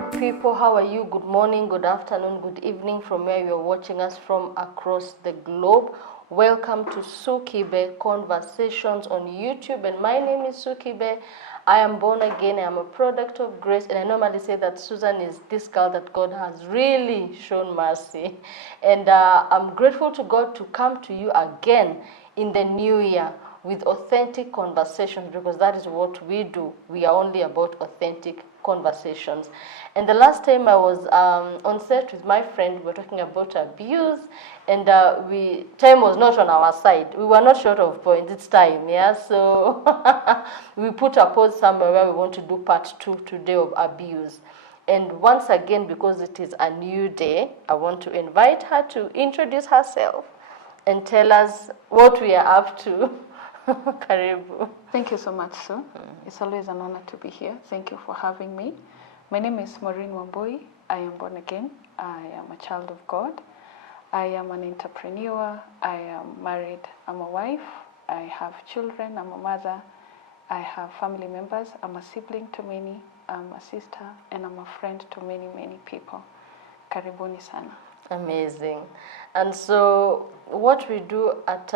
good people. How are you? Good morning, good afternoon, good evening from where you're watching us from across the globe. Welcome to Sukibe Conversations on YouTube, and my name is Sukibe. I am born again. I am a product of grace, and I normally say that Susan is this girl that God has really shown mercy. And I'm grateful to God to come to you again in the new year with authentic conversations, because that is what we do. We are only about authentic conversations. And the last time I was on set with my friend, we were talking about abuse, and time was not on our side. We were not short of points. It's time, yeah. So we put a pause somewhere where we want to do part 2 today of abuse. And once again, because it is a new day, I want to invite her to introduce herself and tell us what we are up to. Karibu. Thank you so much, Sue. It's always an honor to be here. Thank you for having me. My name is Maureen Wambui. I am born again. I am a child of God. I am an entrepreneur. I am married. I'm a wife. I have children. I'm a mother. I have family members. I'm a sibling to many. I'm a sister, and I'm a friend to many, many people. Karibuni sana. Amazing. And so what we do at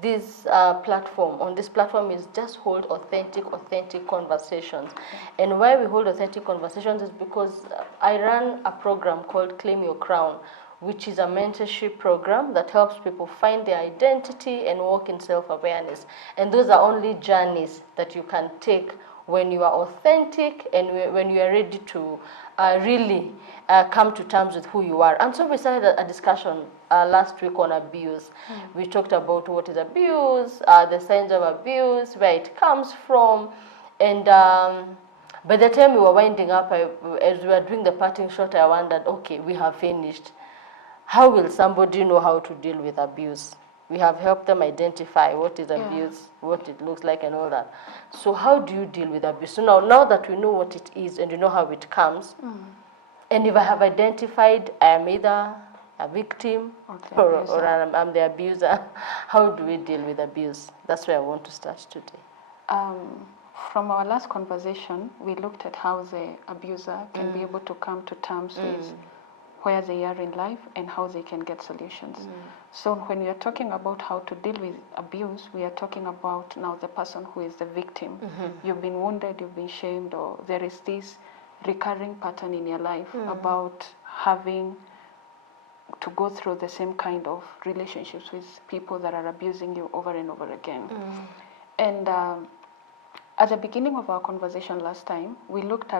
this on this platform is just hold authentic conversations. And why we hold authentic conversations is because I run a program called Claim Your Crown, which is a mentorship program that helps people find their identity and walk in self-awareness. And those are only journeys that you can take when you are authentic and when you are ready to really come to terms with who you are. And so we started a discussion last week on abuse. We talked about what is abuse, the signs of abuse, where it comes from, and by the time we were winding up, as we were doing the parting shot, I wondered, okay, we have finished. How will somebody know how to deal with abuse? We have helped them identify what is abuse, what it looks like, and all that. So how do you deal with abuse? So now that we know what it is and you know how it comes, and if I have identified I am either a victim or I'm the abuser, how do we deal with abuse? That's where I want to start today. From our last conversation, we looked at how the abuser can be able to come to terms with where they are in life and how they can get solutions. So when we are talking about how to deal with abuse, we are talking about now the person who is the victim. You've been wounded, you've been shamed, or there is this recurring pattern in your life about having to go through the same kind of relationships with people that are abusing you over and over again. And at the beginning of our conversation last time, we looked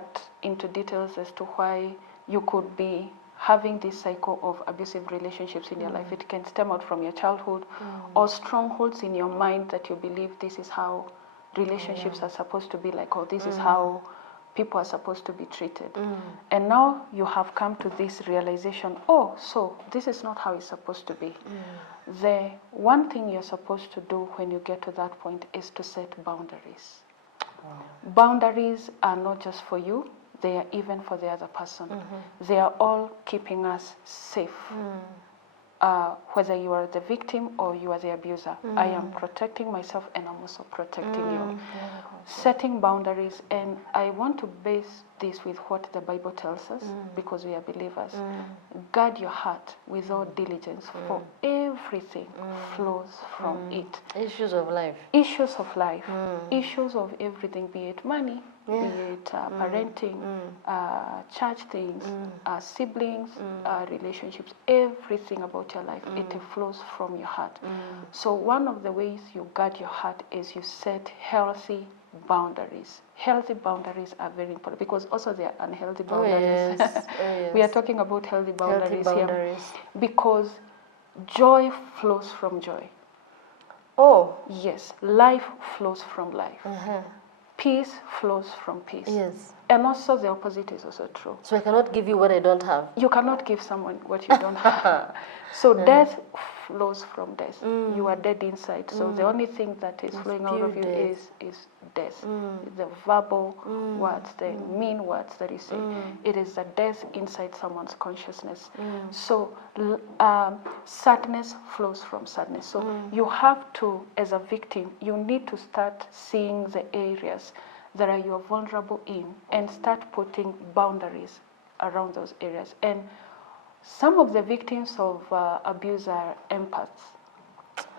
into details as to why you could be having this cycle of abusive relationships in your life. It can stem out from your childhood or strongholds in your mind that you believe this is how relationships are supposed to be like, or this is how people are supposed to be treated. And now you have come to this realization, oh, so this is not how it's supposed to be. The one thing you're supposed to do when you get to that point is to set boundaries. Boundaries are not just for you, they are even for the other person. They are all keeping us safe. Whether you are the victim or you are the abuser, I am protecting myself and I'm also protecting you. Setting boundaries, and I want to base this with what the Bible tells us, because we are believers. Guard your heart with all diligence, for everything flows from it. Issues of life. Issues of life. Issues of everything, be it money, be it parenting, church things, siblings, relationships, everything about your life, it flows from your heart. So one of the ways you guard your heart is you set healthy boundaries. Healthy boundaries are very important, because also there are unhealthy boundaries. We are talking about healthy boundaries here, because joy flows from joy. Oh, yes, life flows from life. Peace flows from peace. Yes. And also the opposite is also true. So I cannot give you what I don't have. You cannot give someone what you don't have. So death flows from death. You are dead inside. So the only thing that is flowing out of you is death. The verbal words, the mean words that you say. It is the death inside someone's consciousness. So sadness flows from sadness. So you have to, as a victim, you need to start seeing the areas that you're vulnerable in, and start putting boundaries around those areas. And some of the victims of abuse are empaths.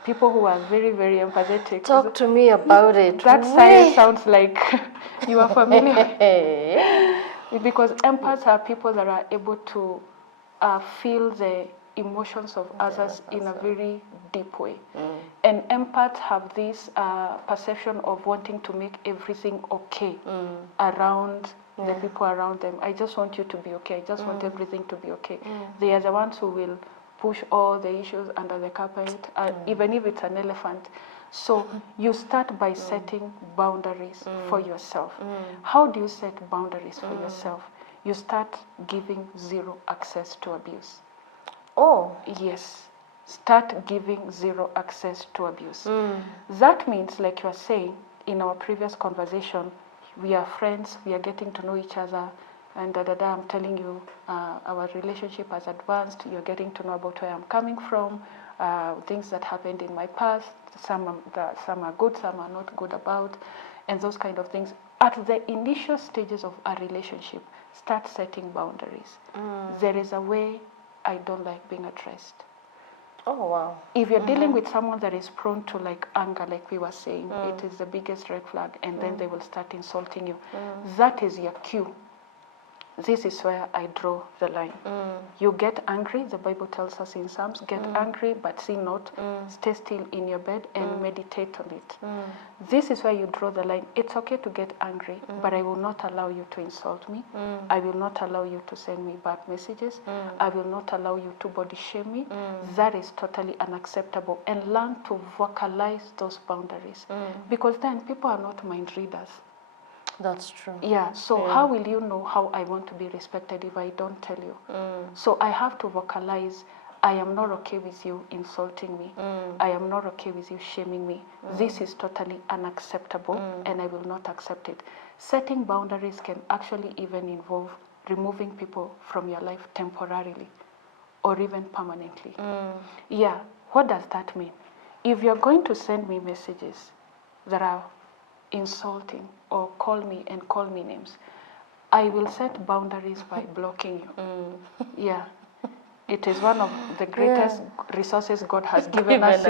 People who are very, very empathetic. Talk to me about it. That sigh sounds like you are familiar. Because empaths are people that are able to feel the emotions of others in a very deep way. And empaths have this perception of wanting to make everything okay around the people around them. I just want you to be okay. I just want everything to be okay. They are the ones who will push all the issues under the carpet, even if it's an elephant. So you start by setting boundaries for yourself. How do you set boundaries for yourself? You start giving zero access to abuse. Oh. Yes. Start giving zero access to abuse. That means, like you were saying in our previous conversation, we are friends, we are getting to know each other, and I'm telling you, our relationship has advanced. You're getting to know about where I'm coming from, things that happened in my past. Some are good, some are not good about, and those kind of things. At the initial stages of a relationship, start setting boundaries. There is a way I don't like being addressed. Oh, wow. If you're dealing with someone that is prone to like anger, like we were saying, it is the biggest red flag, and then they will start insulting you. That is your cue. This is where I draw the line. You get angry, the Bible tells us in Psalms, get angry but sin not, stay still in your bed and meditate on it. This is where you draw the line. It's okay to get angry, but I will not allow you to insult me. I will not allow you to send me bad messages. I will not allow you to body shame me. That is totally unacceptable. And learn to vocalize those boundaries. Because then people are not mind readers. That's true. Yeah, so how will you know how I want to be respected if I don't tell you? So I have to vocalize, I am not okay with you insulting me. I am not okay with you shaming me. This is totally unacceptable and I will not accept it. Setting boundaries can actually even involve removing people from your life temporarily or even permanently. Yeah, what does that mean? If you're going to send me messages that are insulting or call me names, I will set boundaries by blocking you. Yeah. It is one of the greatest resources God has given us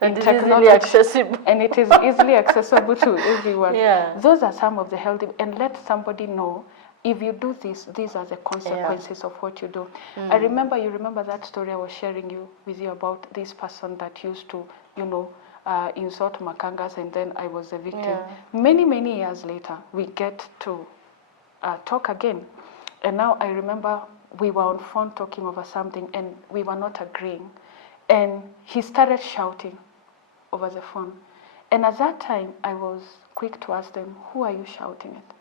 in technology. Accessible. And it is easily accessible to everyone. Those are some of the healthy, and let somebody know, if you do this, these are the consequences of what you do. You remember that story I was sharing with you about this person that used to, insult Makangas, and then I was the victim. Many, many years later, we get to talk again. And now I remember we were on phone talking over something and we were not agreeing. And he started shouting over the phone. And at that time, I was quick to ask them, who are you shouting at?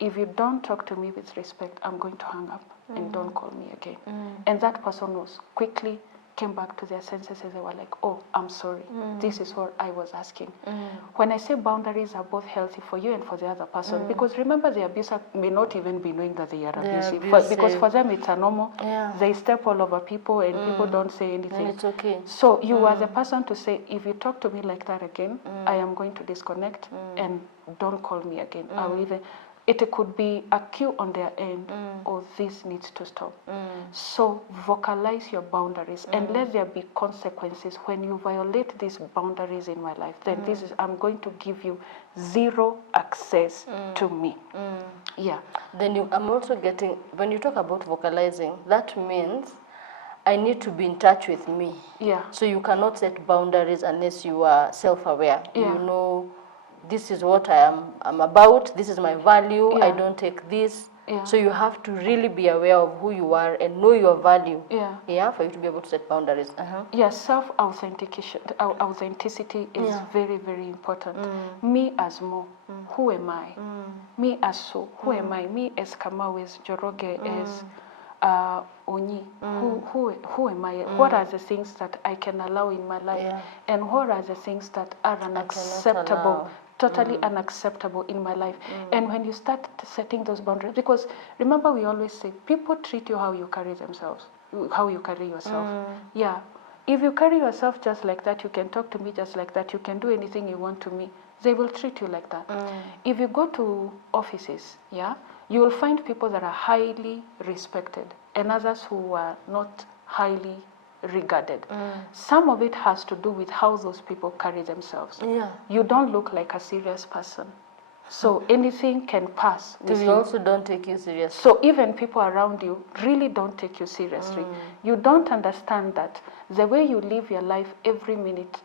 If you don't talk to me with respect, I'm going to hang up and don't call me again. And that person was quickly came back to their senses and they were like, oh, I'm sorry. This is what I was asking. When I say boundaries are both healthy for you and for the other person, because remember the abuser may not even be knowing that they are abusive. Because for them it's a normal. They step all over people and people don't say anything. And it's okay. So you are the person to say, if you talk to me like that again, I am going to disconnect and don't call me again. I will even... It could be a cue on their end, or this needs to stop. So vocalize your boundaries and let there be consequences. When you violate these boundaries in my life, then this is, I'm going to give you zero access to me. Yeah. Then I'm also getting, when you talk about vocalizing, that means I need to be in touch with me. Yeah. So you cannot set boundaries unless you are self-aware. Yeah. You know, this is what I'm about, this is my value, I don't take this. So you have to really be aware of who you are and know your value. Yeah, for you to be able to set boundaries. Yeah, self-authenticity is very, very important. Me as Mo, who am I? Me as So, who am I? Me as Kamau, as Joroge, as Onyi, who am I? What are the things that I can allow in my life? And what are the things that are unacceptable? Totally unacceptable in my life. And when you start setting those boundaries, because remember we always say, people treat you how you carry themselves, how you carry yourself. Yeah. If you carry yourself just like that, you can talk to me just like that, you can do anything you want to me, they will treat you like that. If you go to offices, yeah, you will find people that are highly respected and others who are not highly regarded. Some of it has to do with how those people carry themselves. Yeah. You don't look like a serious person. So anything can pass with They you. also don't take you seriously. So even people around you really don't take you seriously. You don't understand that the way you live your life every minute,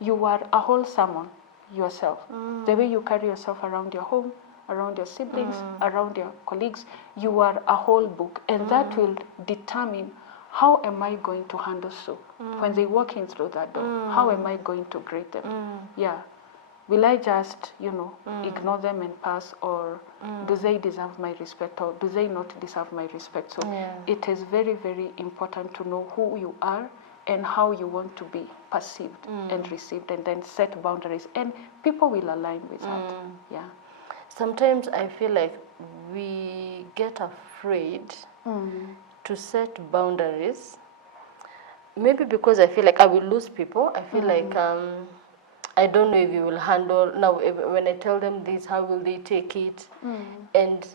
you are a whole someone yourself. The way you carry yourself around your home, around your siblings, around your colleagues, you are a whole book. And that will determine how am I going to handle so when they walk in through that door? How am I going to greet them? Yeah. Will I just, ignore them and pass, or do they deserve my respect, or do they not deserve my respect? So it is very, very important to know who you are and how you want to be perceived and received, and then set boundaries. And people will align with that. Yeah. Sometimes I feel like we get afraid to set boundaries. Maybe because I feel like I will lose people. I feel like I don't know if you will handle, now when I tell them this, how will they take it? And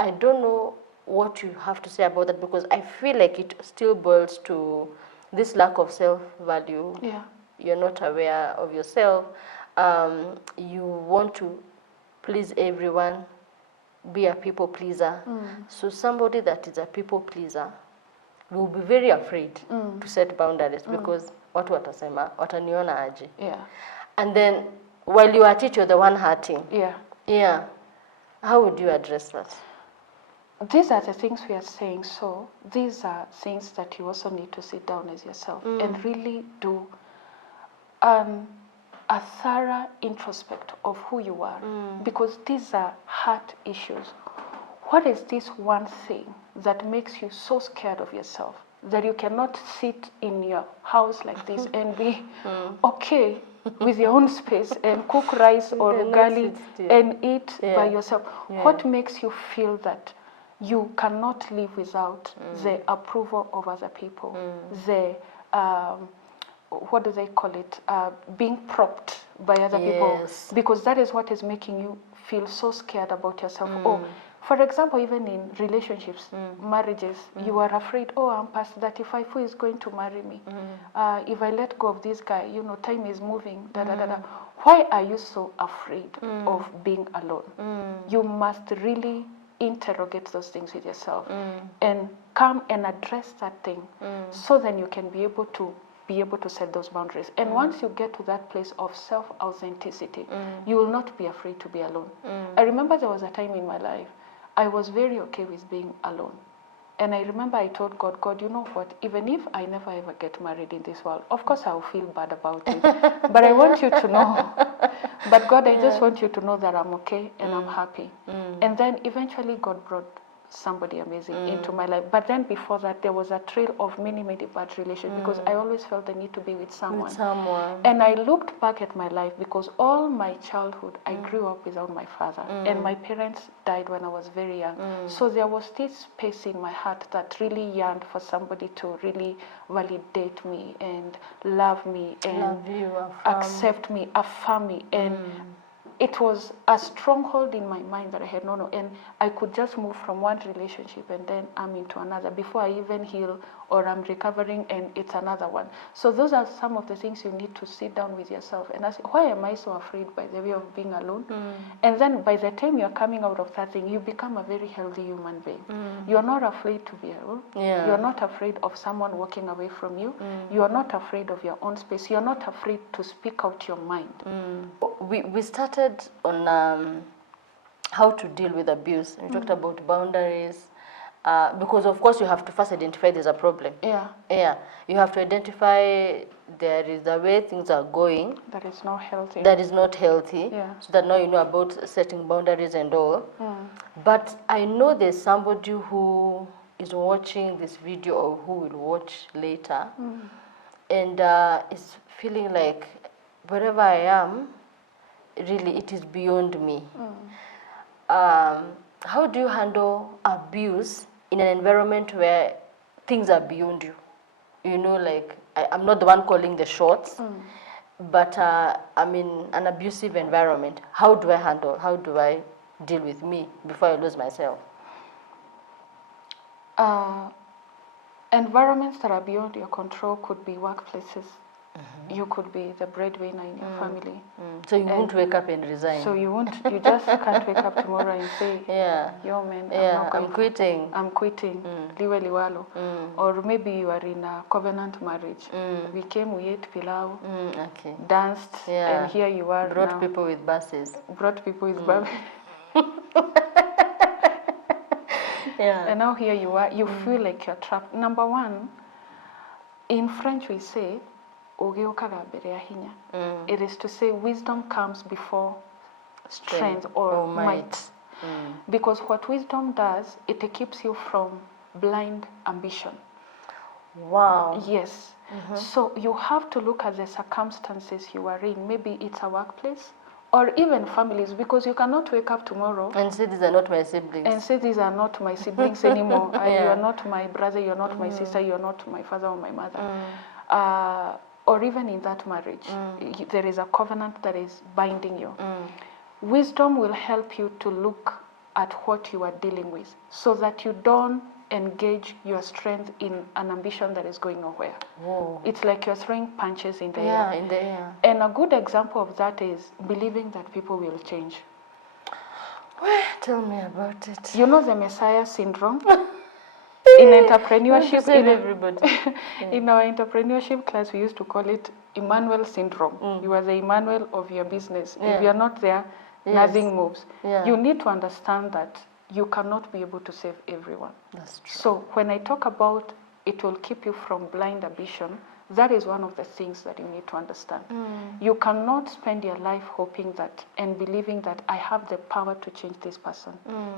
I don't know what you have to say about that, because I feel like it still boils to this lack of self-value. Yeah. You're not aware of yourself. You want to please everyone, be a people pleaser. So somebody that is a people pleaser will be very afraid to set boundaries, because watu watasema, wataniona aje. Yeah. And then while you are at it, you're the one hurting. Yeah. Yeah. How would you address that? These are the things we are saying. So these are things that you also need to sit down as yourself and really do a thorough introspect of who you are, because these are heart issues. What is this one thing that makes you so scared of yourself that you cannot sit in your house like this and be okay with your own space and cook rice or ugali and eat by yourself? What makes you feel that you cannot live without the approval of other people, the what do they call it, being propped by other people, because that is what is making you feel so scared about yourself. Or, for example, even in relationships, marriages, you are afraid, oh, I'm past 35, who is going to marry me? If I let go of this guy, time is moving, Why are you so afraid of being alone? You must really interrogate those things with yourself and come and address that thing, so then you can be able to set those boundaries. And once you get to that place of self-authenticity, you will not be afraid to be alone. I remember there was a time in my life I was very okay with being alone. And I remember I told God, God, you know what, even if I never ever get married in this world, of course I'll feel bad about it, but I want you to know, but God, I just want you to know that I'm okay and I'm happy. And then eventually God brought somebody amazing into my life. But then before that, there was a trail of many, many bad relations, because I always felt the need to be with someone. And I looked back at my life, because all my childhood, I grew up without my father. And my parents died when I was very young. So there was this space in my heart that really yearned for somebody to really validate me and love me and accept me, affirm me. And it was a stronghold in my mind that I had no, and I could just move from one relationship and then I'm into another before I even heal, or I'm recovering and it's another one. So those are some of the things you need to sit down with yourself and ask, why am I so afraid by the way of being alone? And then by the time you're coming out of that thing, you become a very healthy human being. You're not afraid to be alone. You're not afraid of someone walking away from you. You're not afraid of your own space. You're not afraid to speak out your mind. We started on how to deal with abuse. We talked about boundaries, because of course you have to first identify there's a problem. You have to identify there is a way things are going that is not healthy. So that now you know about setting boundaries and all. But I know there's somebody who is watching this video or who will watch later and is feeling like wherever I am, really it is beyond me. How do you handle abuse in an environment where things are beyond you? You know, like I'm not the one calling the shots, but I'm in an abusive environment. How do I deal with me before I lose myself? Environments that are beyond your control could be workplaces. You could be the breadwinner in your family. So you won't wake up and resign. So you just can't wake up tomorrow and say, yo man, I'm quitting. I'm quitting. Liwe liwalo. Or maybe you are in a covenant marriage. We came, we ate pilau, danced, and here you are brought now. people with buses. Brought people with buses. And now here you are, you feel like you're trapped. Number one, in French we say, it is to say wisdom comes before strength or might. Because what wisdom does, it keeps you from blind ambition. Wow. Yes. So you have to look at the circumstances you are in. Maybe it's a workplace or even families, because you cannot wake up tomorrow and say these are not my siblings. And say these are not my siblings anymore. You are not my brother, you're not my sister, you're not my father or my mother. Or even in that marriage, there is a covenant that is binding you. Wisdom will help you to look at what you are dealing with so that you don't engage your strength in an ambition that is going nowhere. Whoa. It's like you're throwing punches in the air. In the air. And a good example of that is believing that people will change. Tell me about it. You know the Messiah syndrome? In entrepreneurship, in our entrepreneurship class, we used to call it Emmanuel syndrome. You are the Emmanuel of your business. If you are not there, nothing moves. You need to understand that you cannot be able to save everyone. That's true. So when I talk about it will keep you from blind ambition, that is one of the things that you need to understand. You cannot spend your life hoping that and believing that I have the power to change this person.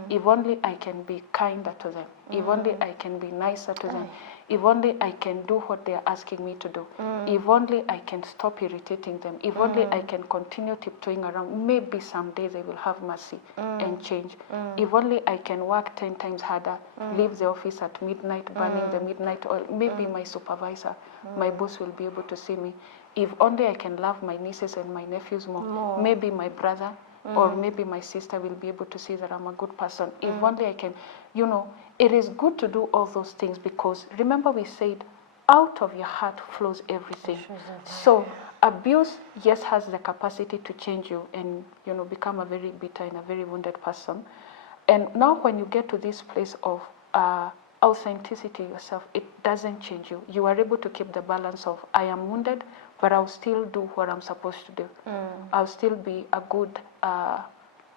If only I can be kinder to them. If only I can be nicer to them. If only I can do what they are asking me to do. If only I can stop irritating them. If only I can continue tiptoeing around. Maybe someday they will have mercy and change. If only I can work 10 times harder, leave the office at midnight, burning the midnight oil. Maybe my supervisor, my boss will be able to see me. If only I can love my nieces and my nephews more. Maybe my brother or maybe my sister will be able to see that I'm a good person. If only I can, you know, it is good to do all those things because remember we said out of your heart flows everything. So abuse, yes, has the capacity to change you and, you know, become a very bitter and a very wounded person. And now when you get to this place of authenticity yourself, it doesn't change you. You are able to keep the balance of I am wounded, but I'll still do what I'm supposed to do. I'll still be a good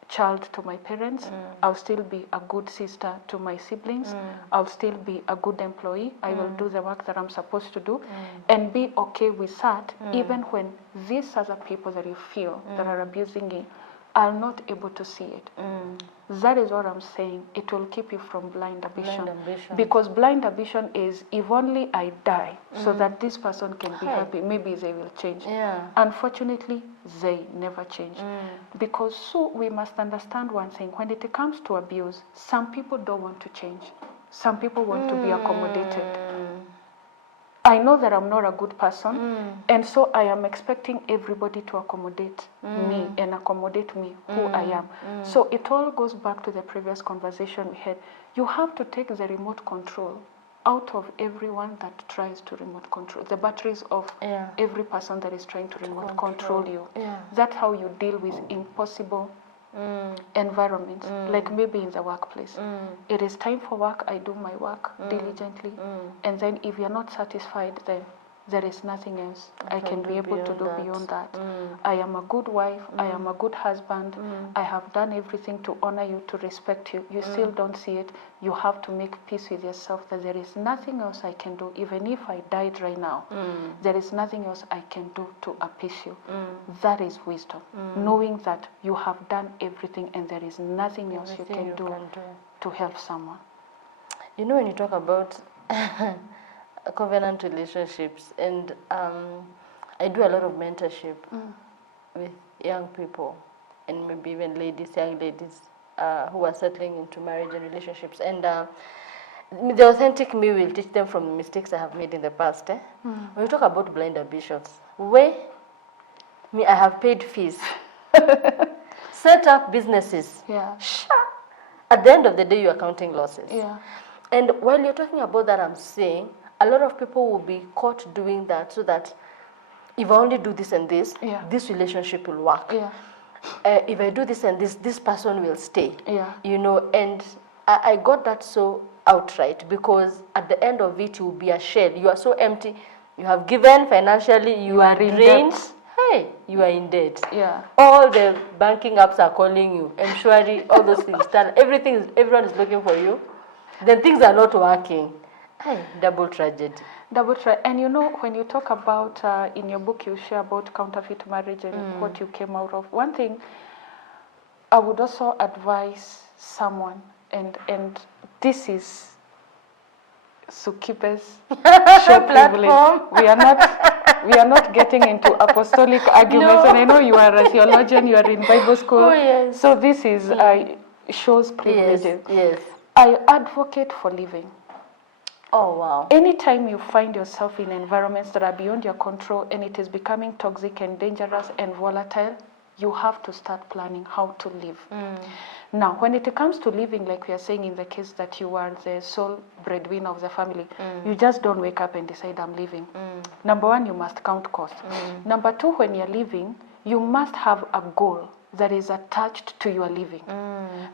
child to my parents. I'll still be a good sister to my siblings. I'll still be a good employee. I will do the work that I'm supposed to do and be okay with that even when these other people that you feel that are abusing you are not able to see it. That is what I'm saying. It will keep you from blind ambition. Because blind ambition is if only I die so that this person can be happy, maybe they will change. Unfortunately, they never change. Because so we must understand one thing. When it comes to abuse, some people don't want to change. Some people want to be accommodated. I know that I'm not a good person, and so I am expecting everybody to accommodate me and accommodate me who I am. So it all goes back to the previous conversation we had. You have to take the remote control out of everyone that tries to remote control, the batteries of every person that is trying to remote control you. That's how you deal with impossible environments, like maybe in the workplace. It is time for work, I do my work diligently, and then if you're not satisfied, then there is nothing else I can be able to do beyond that. I am a good wife, I am a good husband, I have done everything to honor you, to respect you. You still don't see it. You have to make peace with yourself that there is nothing else I can do. Even if I died right now, there is nothing else I can do to appease you. That is wisdom. Knowing that you have done everything and there is nothing else you can do to help someone. You know, when you talk about covenant relationships, and I do a lot of mentorship with young people and maybe even young ladies who are settling into marriage and relationships, and the authentic me will teach them from the mistakes I have made in the past. When we talk about blind ambitions, where Me, I have paid fees. Set up businesses. Yeah. At the end of the day, you are counting losses. Yeah. And while you're talking about that, I'm saying a lot of people will be caught doing that so that if I only do this and this, Yeah. this relationship will work. Yeah. If I do this and this person will stay. Yeah. You know, and I got that so outright because at the end of it, you will be a shell. You are so empty. You have given financially, you are in drained. debt. Hey, you are in debt. Yeah. All the banking apps are calling you. Mshwari, all those things. Everyone is looking for you. Then things are not working. Hey, double tragedy. Double try. And you know, when you talk about, in your book, you share about counterfeit marriage and what you came out of. One thing I would also advise someone, and this is Sukipe's show privilege. We are not getting into apostolic arguments. No. And I know you are a theologian, you are in Bible school. Oh, yes. So this is show's privileges. Yes. I advocate for living. Oh, wow. Anytime you find yourself in environments that are beyond your control and it is becoming toxic and dangerous and volatile, you have to start planning how to live. Now, when it comes to living, like we are saying in the case that you are the sole breadwinner of the family, you just don't wake up and decide, I'm leaving. Number one, you must count costs. Number two, when you're living, you must have a goal that is attached to your living.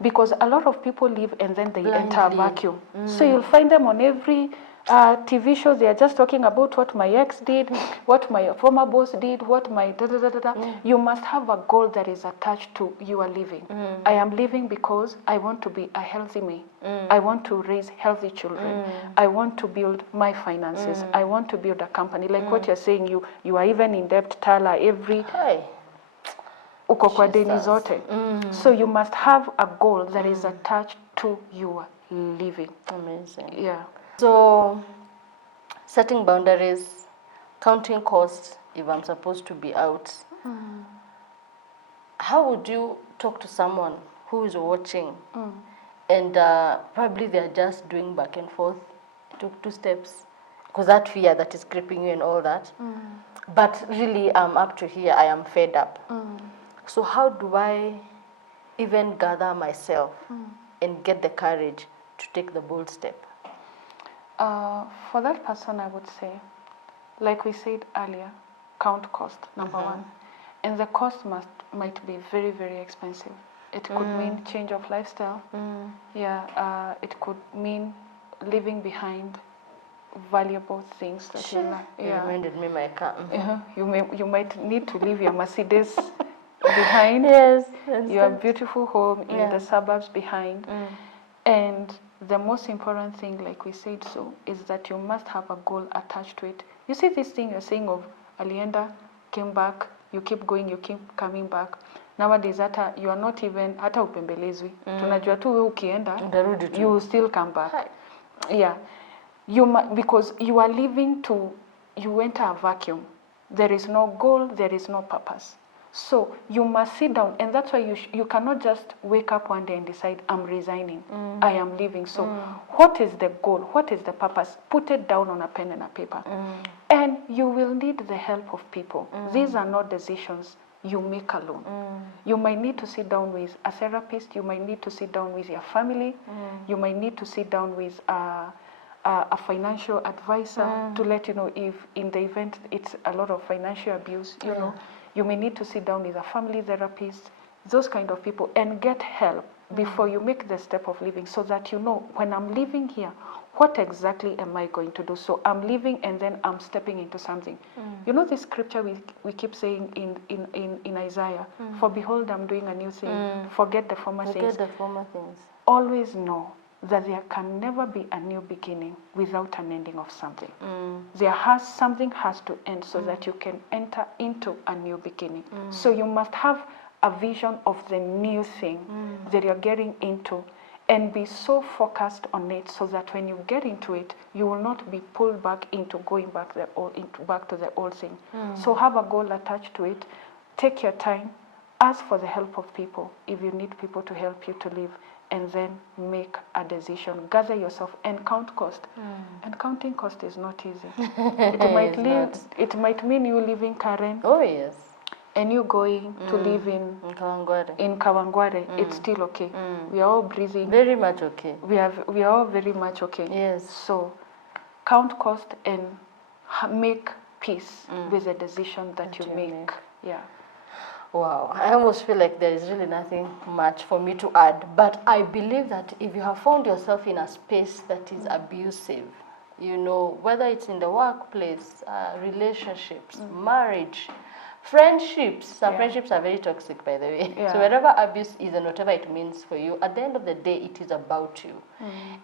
Because a lot of people live and then they enter a vacuum. So you'll find them on every TV show, they are just talking about what my ex did, what my former boss did, what my da-da-da-da-da. You must have a goal that is attached to your living. I am living because I want to be a healthy me. I want to raise healthy children. I want to build my finances. I want to build a company. Like what you're saying, you are even in debt, Tala, every... uko kwa deni zote. So you must have a goal that is attached to your living. Amazing. Yeah. So, setting boundaries, counting costs if I'm supposed to be out. How would you talk to someone who is watching and probably they're just doing back and forth, took 2 steps, because that fear that is gripping you and all that. But really, I'm up to here, I am fed up. So how do I even gather myself and get the courage to take the bold step? For that person, I would say, like we said earlier, count cost, number one. And the cost might be very, very expensive. It could mean change of lifestyle. It could mean leaving behind valuable things that you like. You reminded me my car. You might need to leave your Mercedes behind. Your beautiful home in the suburbs behind. And the most important thing, like we said, so is that you must have a goal attached to it. You see this thing you're saying of Alienda came back, you keep going, you keep coming back. Nowadays, you are not even hata upembelezwi. Tunajua tu wewe ukienda, you will still come back. Yeah, because you are living you enter a vacuum. There is no goal, there is no purpose. So you must sit down, and that's why you cannot just wake up one day and decide, I'm resigning, I am leaving. So what is the goal? What is the purpose? Put it down on a pen and a paper. And you will need the help of people. These are not decisions you make alone. You might need to sit down with a therapist. You might need to sit down with your family. You might need to sit down with a financial advisor to let you know if in the event it's a lot of financial abuse, you know. You may need to sit down with a family therapist, those kind of people, and get help before you make the step of leaving, so that you know, when I'm leaving here, what exactly am I going to do? So I'm leaving and then I'm stepping into something. You know this scripture we keep saying in Isaiah, for behold, I'm doing a new thing. Forget the former things. Forget the former things. Always know that there can never be a new beginning without an ending of something. Something has to end so that you can enter into a new beginning. So you must have a vision of the new thing that you're getting into, and be so focused on it so that when you get into it, you will not be pulled back into going back to the old thing. So have a goal attached to it. Take your time. Ask for the help of people if you need people to help you to live. And then make a decision. Gather yourself and count cost. And counting cost is not easy. It might mean you leaving Karen. Oh yes. and you going to live in Kawangware, it's still okay. We are all breathing. Very much okay. We are all very much okay. Yes. So count cost and make peace with the decision that you make. Yeah. Wow, I almost feel like there is really nothing much for me to add, but I believe that if you have found yourself in a space that is abusive, you know, whether it's in the workplace, relationships, marriage, friendships, some friendships are very toxic, by the way. So wherever abuse is and whatever it means for you, at the end of the day, it is about you.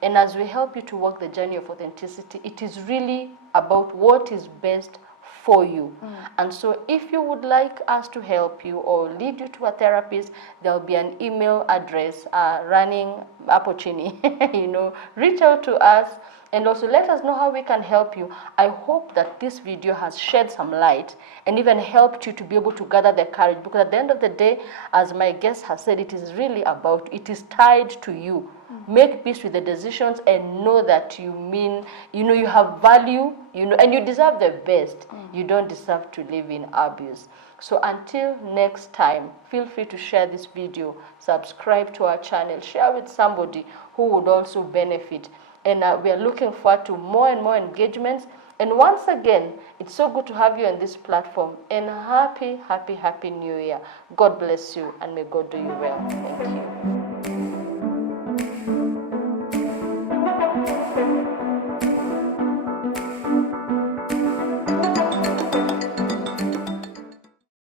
And as we help you to walk the journey of authenticity, it is really about what is best for you. And so if you would like us to help you or lead you to a therapist, there'll be an email address running hapo chini. You know, reach out to us and also let us know how we can help you. I hope that this video has shed some light and even helped you to be able to gather the courage, because at the end of the day, as my guest has said, it is really about, it is tied to you. Make peace with the decisions and know that you mean, you know, you have value, you know, and you deserve the best. You don't deserve to live in abuse. So until next time, feel free to share this video, subscribe to our channel, share with somebody who would also benefit. And we are looking forward to more and more engagements. And once again, it's so good to have you on this platform. And happy, happy, happy New Year. God bless you and may God do you well. Thank you.